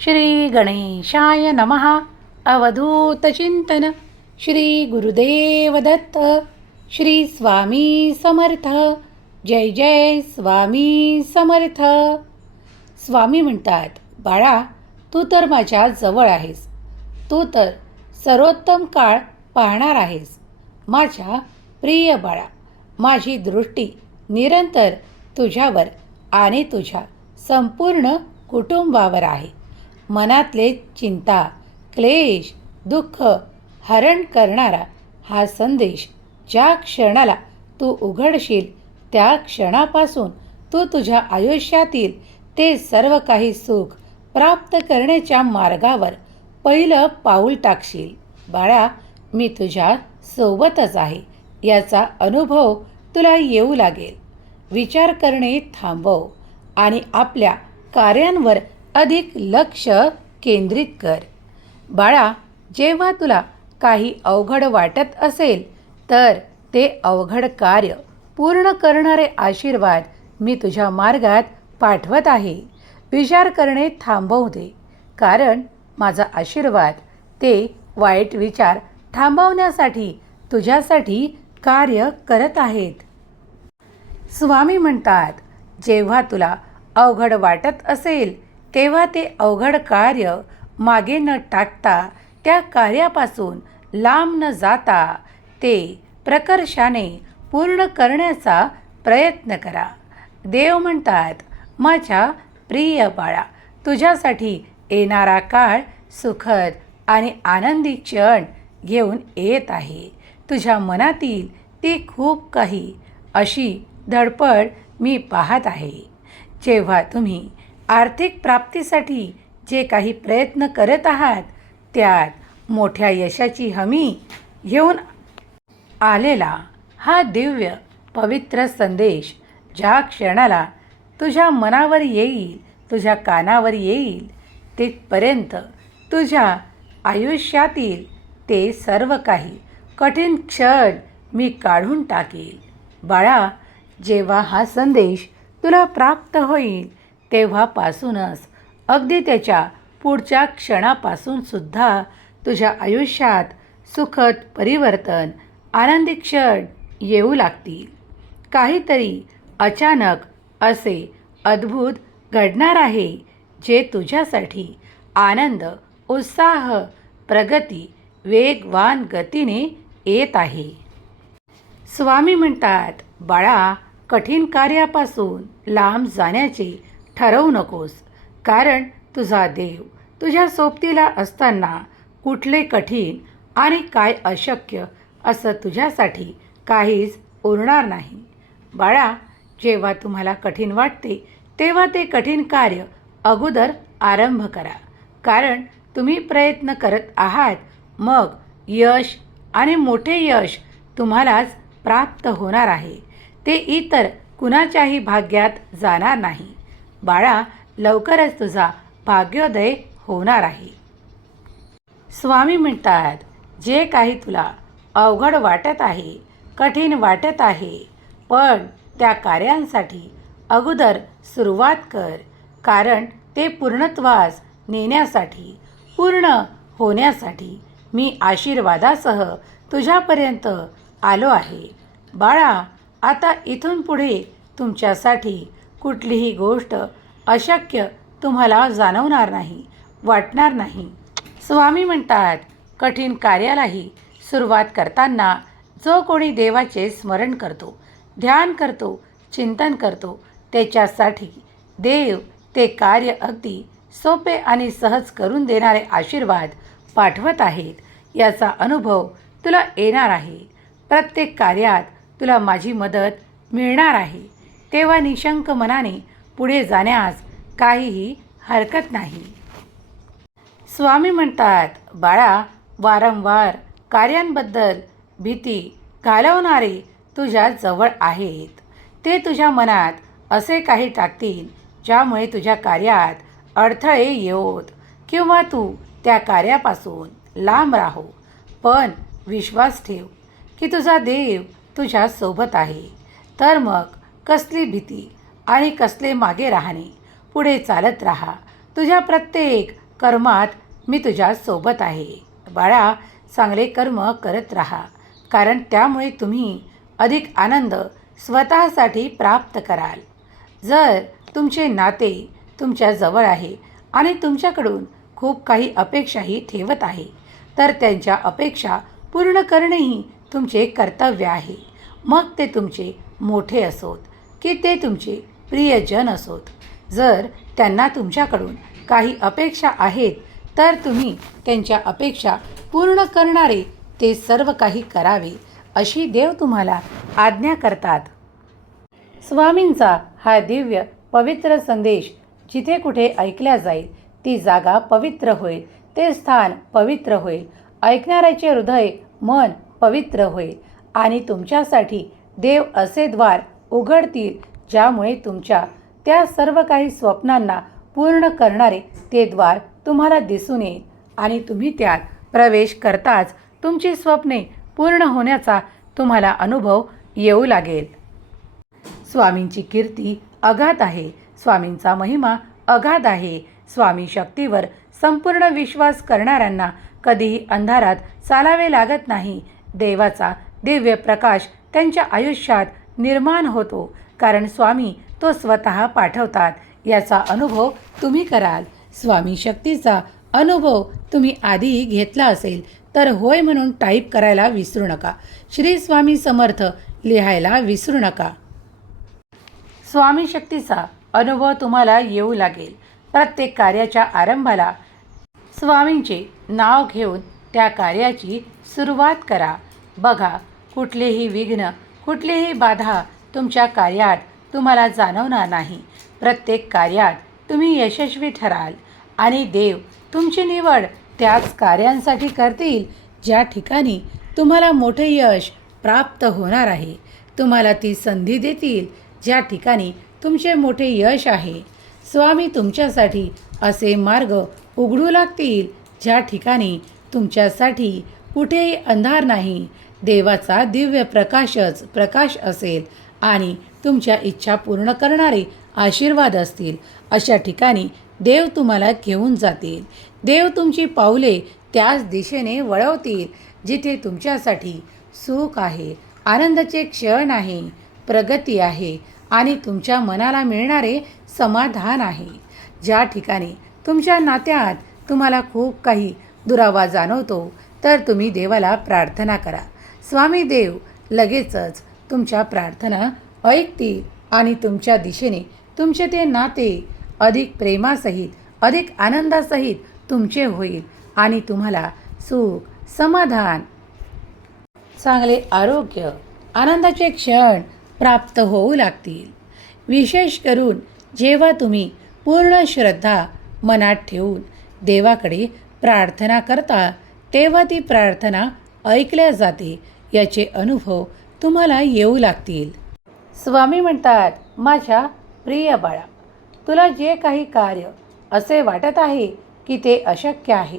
श्री गणेशाय नमः. अवधूतचिंतन. श्री गुरुदेव दत्त. श्री स्वामी समर्थ. जय जय स्वामी समर्थ. स्वामी म्हणतात, बाळा, तू तर माझ्या जवळ आहेस. तू तर सर्वोत्तम काळ पाहणार आहेस. माझ्या प्रिय बाळा, माझी दृष्टी निरंतर तुझ्यावर आणि तुझ्या संपूर्ण कुटुंबावर आहे. मनातले चिंता, क्लेश, दुःख हरण करणारा हा संदेश ज्या क्षणाला तू उघडशील त्या क्षणापासून तू तुझ्या आयुष्यातील ते सर्व काही सुख प्राप्त करण्याच्या मार्गावर पहिलं पाऊल टाकशील. बाळा, मी तुझ्या सोबतच आहे याचा अनुभव तुला येऊ लागेल. विचार करणे थांबव आणि आपल्या कार्यांवर अधिक लक्ष केंद्रित कर. बाळा, जेव्हा तुला काही अवघड वाटत असेल तर ते अवघड कार्य पूर्ण करणारे आशीर्वाद मी तुझ्या मार्गात पाठवत आहे. विचार करणे थांबवू दे, कारण माझा आशीर्वाद ते वाईट विचार थांबवण्यासाठी तुझ्यासाठी कार्य करत आहेत. स्वामी म्हणतात, जेव्हा तुला अवघड वाटत असेल तेव्हा ते अवघड कार्य मागे न टाकता, त्या कार्यापासून लांब न जाता ते प्रकर्षाने पूर्ण करण्याचा प्रयत्न करा. देव म्हणतात, माझ्या प्रिय बाळा, तुझ्यासाठी येणारा काळ सुखद आणि आनंदी क्षण घेऊन येत आहे. तुझ्या मनातील ती खूप काही अशी धडपड मी पाहत आहे. जेव्हा तुम्ही आर्थिक प्राप्तीसाठी जे काही प्रयत्न करत आहात त्यात मोठ्या यशाची हमी घेऊन आलेला हा दिव्य पवित्र संदेश ज्या क्षणाला तुझ्या मनावर येईल, तुझ्या कानावर येईल, तिथपर्यंत तुझ्या आयुष्यातील ते सर्व काही कठीण क्षण मी काढून टाकेल. बाळा, जेव्हा हा संदेश तुला प्राप्त होईल तेव्हापासूनच अगदी त्याच्या पुढच्या क्षणापासून सुद्धा तुझ्या आयुष्यात सुखद परिवर्तन, आनंदी क्षण येऊ लागतील. काहीतरी अचानक असे अद्भुत घडणार आहे जे तुझ्यासाठी आनंद, उत्साह, प्रगती वेगवान गतीने येत आहे. स्वामी म्हणतात, बाळा, कठीण कार्यापासून लांब जाण्याचे ठरवू नकोस, कारण तुझा देव तुझ्या सोबतीला असताना कुठले कठीण आणि काय अशक्य असं तुझ्यासाठी काहीच उरणार नाही. बाळा, जेव्हा तुम्हाला कठीण वाटते तेव्हा ते कठीण कार्य अगोदर आरंभ करा, कारण तुम्ही प्रयत्न करत आहात. मग यश आणि मोठे यश तुम्हालाच प्राप्त होणार आहे. ते इतर कुणाच्याही भाग्यात जाणार नाही. बाळा, लवकरच तुझा भाग्योदय होणार आहे. स्वामी म्हणतात, जे काही तुला अवघड वाटत आहे, कठीण वाटत आहे, पण त्या कार्यांसाठी अगोदर सुरुवात कर, कारण ते पूर्णत्वास नेण्यासाठी, पूर्ण होण्यासाठी मी आशीर्वादासह तुझ्यापर्यंत आलो आहे. बाळा, आता इथून पुढे तुमच्यासाठी कुठलीही गोष्ट अशक्य तुम्हाला जाणवणार नाही, वाटणार नाही. स्वामी म्हणतात, कठीण कार्यालाही सुरुवात करताना जो कोणी देवाचे स्मरण करतो, ध्यान करतो, चिंतन करतो, त्याच्यासाठी देव ते कार्य अगदी सोपे आणि सहज करून देणारे आशीर्वाद पाठवत आहेत. याचा अनुभव तुला येणार आहे. प्रत्येक कार्यात तुला माझी मदत मिळणार आहे. तेव्हा निशंक मनाने पुढे जाण्यास काहीही हरकत नाही. स्वामी म्हणतात, बाळा, वारंवार कार्यांबद्दल भीती घालवणारे तुझ्या जवळ आहेत. ते तुझ्या मनात असे काही टाकतील ज्यामुळे तुझ्या कार्यात अडथळे येवोत किंवा तू त्या कार्यापासून लांब राहो. पण विश्वास ठेव की तुझा देव तुझ्या सोबत आहे. तर मग कसली भीती आणि कसले मागे राहणे. पुढे चालत राहा. तुझ्या प्रत्येक कर्मात मी तुझ्या सोबत आहे. बाळा, चांगले कर्म करत राहा, कारण त्यामुळे तुम्ही अधिक आनंद स्वतःसाठी प्राप्त कराल. जर तुमचे नाते तुमच्या जवळ आहे आणि तुमच्याकडून खूप काही अपेक्षाही ठेवत आहे, तर त्यांच्या अपेक्षा पूर्ण करणेही तुमचे कर्तव्य आहे. मग ते तुमचे मोठे असोत की ते तुमचे प्रियजन असोत. जर त्यांना तुमच्याकडून काही अपेक्षा आहेत, तर तुम्ही त्यांच्या अपेक्षा पूर्ण करणारे ते सर्व काही करावे, अशी देव तुम्हाला आज्ञा करतात. स्वामींचा हा दिव्य पवित्र संदेश जिथे कुठे ऐकला जाईल, ती जागा पवित्र होईल, ते स्थान पवित्र होईल, ऐकणाऱ्याचे हृदय मन पवित्र होईल आणि तुमच्यासाठी देव असे द्वार उघडतील ज्यामुळे तुमच्या त्या सर्व काही स्वप्नांना पूर्ण करणारे ते द्वार तुम्हाला दिसून येईल आणि तुम्ही त्यात प्रवेश करताच तुमची स्वप्ने पूर्ण होण्याचा तुम्हाला अनुभव येऊ लागेल. स्वामींची कीर्ती अगाध आहे. स्वामींचा महिमा अगाध आहे. स्वामी शक्तीवर संपूर्ण विश्वास करणाऱ्यांना कधीही अंधारात चालावे लागत नाही. देवाचा दिव्य प्रकाश त्यांच्या आयुष्यात निर्माण होतो, कारण स्वामी तो स्वतः पाठवतात. याचा अनुभव तुम्ही कराल. स्वामी शक्तीचा अनुभव तुम्ही आधी घेतला असेल तर होय म्हणून टाईप करायला विसरू नका. श्री स्वामी समर्थ लिहायला विसरू नका. स्वामी शक्तीचा अनुभव तुम्हाला येऊ लागेल. प्रत्येक कार्याच्या आरंभाला स्वामींचे नाव घेऊन त्या कार्याची सुरुवात करा. बघा, कुठलेही विघ्न कुठलीही बाधा तुमच्या कार्यात तुम्हाला जाणवणार नाही. प्रत्येक कार्यात तुम्ही यशस्वी ठराल आणि देव तुमची निवड त्याच कार्यांसाठी करतील ज्या ठिकाणी तुम्हाला मोठे यश प्राप्त होणार आहे. तुम्हाला ती संधी देतील ज्या ठिकाणी तुमचे मोठे यश आहे. स्वामी तुमच्यासाठी असे मार्ग उघडू लागतील ज्या ठिकाणी तुमच्यासाठी कुठेही अंधार नाही. देवाचा दिव्य प्रकाशच प्रकाश असेल आणि तुमच्या इच्छा पूर्ण करणारे आशीर्वाद असतील. अशा ठिकाणी देव तुम्हाला घेऊन जातील. देव तुमची पावले त्याच दिशेने वळवतील जिथे तुमच्यासाठी सुख आहे, आनंदाचे क्षण आहे, प्रगती आहे आणि तुमच्या मनाला मिळणारे समाधान आहे. ज्या ठिकाणी तुमच्या नात्यात तुम्हाला खूप काही दुरावा जाणवतो, तर तुम्ही देवाला प्रार्थना करा. स्वामी देव लगेचच तुमच्या प्रार्थना ऐकतील आणि तुमच्या दिशेने तुमचे ते नाते अधिक प्रेमासहित, अधिक आनंदासहित तुमचे होईल आणि तुम्हाला सुख, समाधान, चांगले आरोग्य, आनंदाचे क्षण प्राप्त होऊ लागतील. विशेष करून जेव्हा तुम्ही पूर्ण श्रद्धा मनात ठेवून देवाकडे प्रार्थना करता, तेव्हा ती प्रार्थना ऐकल्या जाते याचे अनुभव तुम्हाला येऊ लागतील. स्वामी म्हणतात, माझ्या प्रिय बाळा, तुला जे काही कार्य असे वाटत आहे की ते अशक्य आहे,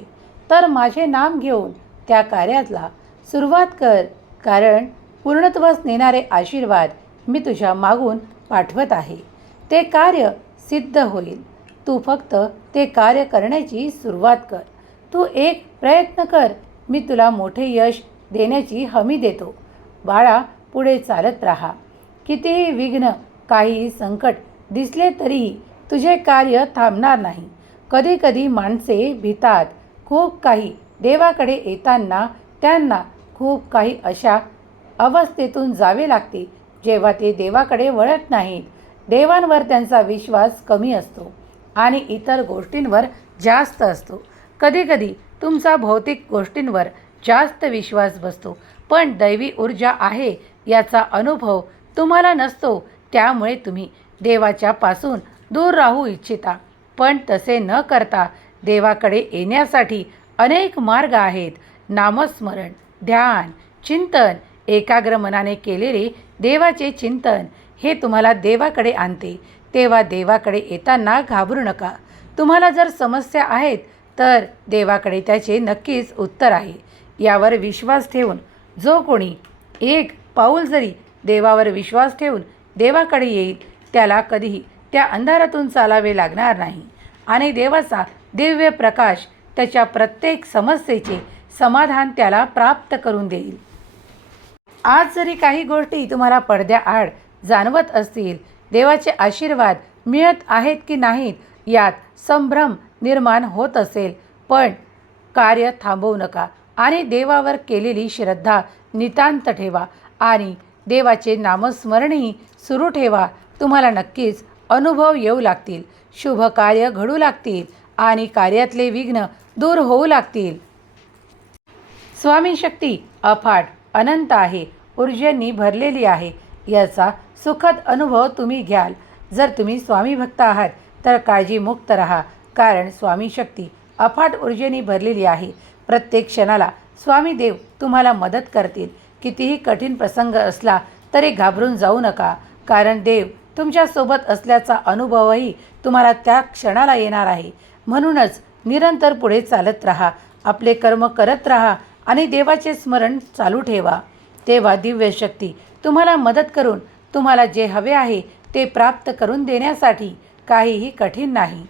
तर माझे नाम घेऊन त्या कार्याला सुरुवात कर, कारण पूर्णत्वास नेणारे आशीर्वाद मी तुझ्या मागून पाठवत आहे. ते कार्य सिद्ध होईल. तू फक्त ते कार्य करण्याची सुरुवात कर. तू एक प्रयत्न कर, मी तुला मोठे यश देण्याची हमी देतो. बाळा, पुढे चालत राहा. कितीही विघ्न, काहीही संकट दिसले तरीही तुझे कार्य थांबणार नाही. कधी कधी माणसे भितात. खूप काही देवाकडे येताना त्यांना खूप काही अशा अवस्थेतून जावे लागते जेव्हा ते देवाकडे वळत नाहीत. देवांवर त्यांचा विश्वास कमी असतो आणि इतर गोष्टींवर जास्त असतो. कधीकधी तुमचा भौतिक गोष्टींवर जास्त विश्वास बसतो, पण दैवी ऊर्जा आहे याचा अनुभव तुम्हाला नसतो. त्यामुळे तुम्ही देवाच्या पासून दूर राहू इच्छिता, पण तसे न करता देवाकडे येण्यासाठी अनेक मार्ग आहेत. नामस्मरण, ध्यान, चिंतन, एकाग्र मनाने केलेले देवाचे चिंतन हे तुम्हाला देवाकडे आणते. तेव्हा देवाकडे येताना घाबरू नका. तुम्हाला जर समस्या आहेत तर देवाकडे त्याचे नक्कीच उत्तर आहे. यावर विश्वास ठेवून जो कोणी एक पाऊल जरी देवावर विश्वास ठेवून देवाकडे येईल, त्याला कधीही त्या अंधारातून चालावे लागणार नाही. आणि देवाचा दिव्य प्रकाश त्याच्या प्रत्येक समस्येचे समाधान त्याला प्राप्त करून देईल. आज जरी काही गोष्टी तुम्हाला पडद्याआड जाणवत असतील, देवाचे आशीर्वाद मिळत आहेत की नाहीत यात संभ्रम निर्माण होत असेल, पण कार्य थांबवू नका आणि देवावर केलेली श्रद्धा नितांत ठेवा आणि देवाचे नामस्मरणही सुरू ठेवा. तुम्हाला नक्कीच अनुभव येऊ लागतील, शुभ कार्य घडू लागतील आणि कार्यातले विघ्न दूर होऊ लागतील. स्वामी शक्ती अफाट अनंत आहे, ऊर्जेने भरलेली आहे. याचा सुखद अनुभव तुम्ही घ्याल. जर तुम्ही स्वामी भक्त आहात तर काळजीमुक्त राहा, कारण स्वामी शक्ती अफाट ऊर्जेने भरलेली आहे. प्रत्येक क्षणाला स्वामी देव तुम्हाला मदत करतील. कितीही कठीण प्रसंग असला तरी घाबरून जाऊ नका, कारण देव तुमच्यासोबत असल्याचा अनुभवही तुम्हाला त्या क्षणाला येणार आहे. म्हणूनच निरंतर पुढे चालत राहा, आपले कर्म करत राहा आणि देवाचे स्मरण चालू ठेवा. तेव्हा दिव्य शक्ती तुम्हाला मदत करून तुम्हाला जे हवे आहे ते प्राप्त करून देण्यासाठी काहीही कठीण नाही.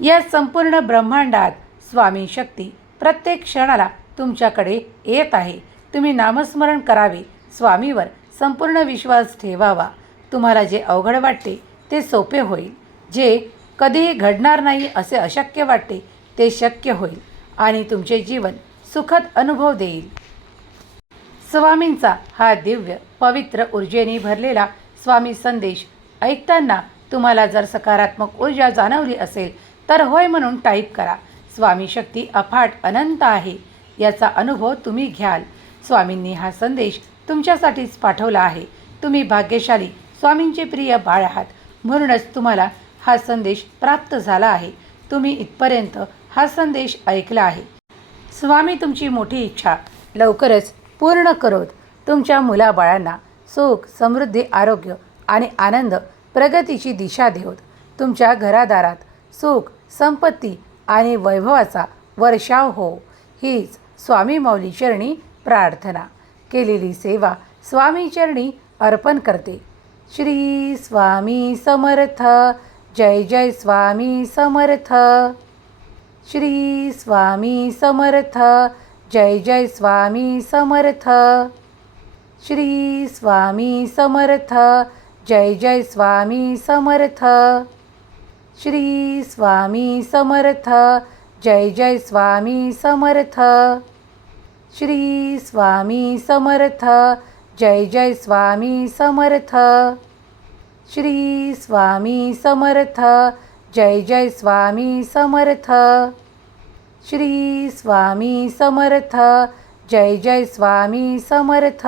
या संपूर्ण ब्रह्मांडात स्वामी शक्ती प्रत्येक क्षणाला तुमच्याकडे येत आहे. तुम्ही नामस्मरण करावे, स्वामीवर संपूर्ण विश्वास ठेवावा. तुम्हाला जे अवघड वाटते ते सोपे होईल, जे कधीही घडणार नाही असे अशक्य वाटते ते शक्य होईल आणि तुमचे जीवन सुखद अनुभव देईल. स्वामींचा हा दिव्य पवित्र ऊर्जेने भरलेला स्वामी संदेश ऐकताना तुम्हाला जर सकारात्मक ऊर्जा जाणवली असेल तर होय म्हणून टाईप करा. स्वामी शक्ती अफाट अनंत आहे याचा अनुभव तुम्ही घ्याल. स्वामींनी हा संदेश तुमच्यासाठीच पाठवला आहे. तुम्ही भाग्यशाली स्वामींचे प्रिय बाळ आहात, म्हणूनच तुम्हाला हा संदेश प्राप्त झाला आहे. तुम्ही इथपर्यंत हा संदेश ऐकला आहे. स्वामी तुमची मोठी इच्छा लवकरच पूर्ण करोत. तुमच्या मुलाबाळांना सुख, समृद्धी, आरोग्य आणि आनंद, प्रगतीची दिशा देवत. तुमच्या घरादारात सुख, संपत्ती आणि वैभवाचा वर्षाव हो, हीच स्वामी माऊली चरणी प्रार्थना. केलेली सेवा स्वामी चरणी अर्पण करते. श्री स्वामी समर्थ. जय जय स्वामी समर्थ. श्री स्वामी समर्थ. जय जय स्वामी समर्थ. श्री स्वामी समर्थ. जय जय स्वामी समर्थ. श्री स्वामी समर्थ. जय जय स्वामी समर्थ. श्री स्वामी समर्थ. जय जय स्वामी समर्थ. श्री स्वामी समर्थ. जय जय स्वामी समर्थ. श्री स्वामी समर्थ. जय जय स्वामी समर्थ.